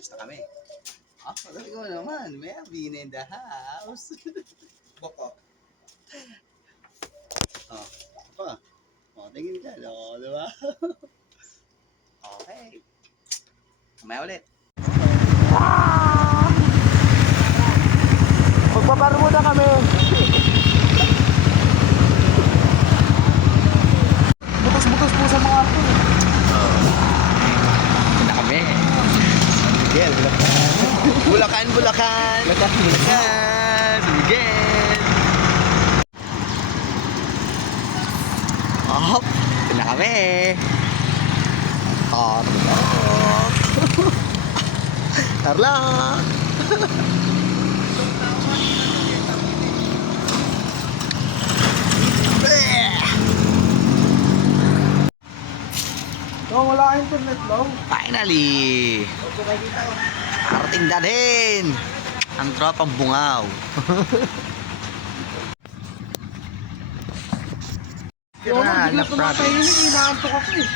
alis na kami. Sabi ko naman, may Bina in the house. Boko. Pa. Tingin ka, diba? Okay. Kumaya ulit. Magpaparo muna kami. Butos-butos po sa mga arko. Na kami. Miguel, Bulacan. Bulacan. Miguel. Ito na kami. Tarla. Wala internet lang. Finally. Karating na din. Ang tropang bungaw. Bigla tumatayin, inaantok ako eh.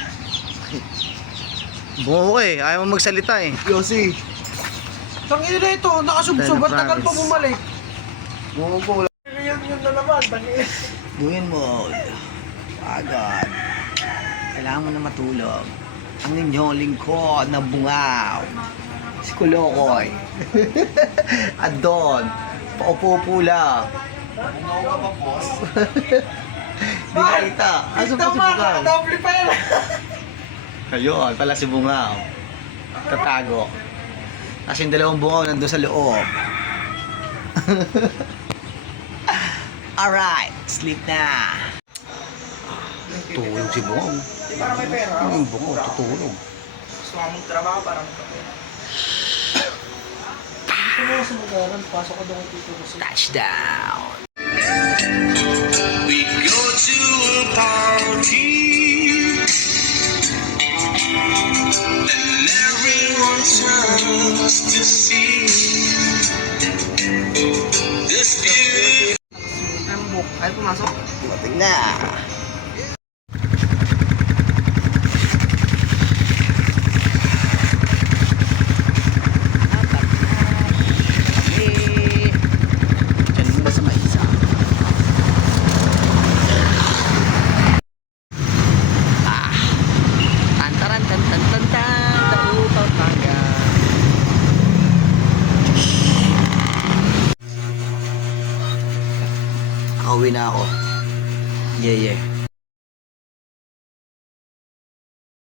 Bungaw eh. Ayaw mo magsalita eh. Yossi. Tangina na ito, nakasubsob at tagal pa bumalik. Bungaw po. Yun na naman, tangina. Buhin mo. Agad. Kailangan mo na matulog. Ang inyong lingkod na bungaw. Si Kulokoy. Adon. Paupo-upo lang. Bungaw ka ba, boss? Di kita. Aso pa si Bungaw? Double pa yan. Ayun, pala si Bungaw. Tatago. Kasi yung dalawang bungaw nandun sa loob. Alright, sleep na. Tulog si Bungaw. Di ba may pera? Yung bungaw, tutulog. Gusto nga mong trabaho para magkapera. Gusto mo sa magalan, pasok ka doon kay Tito Jose. Touchdown. We go to a party and everyone turns to see this beauty. Ayaw pumasok. Dumating na. Diyan muna sa maisa. Tantaran tan tan tan tan Taupaw taga. Nakauwi na ako. Yeah.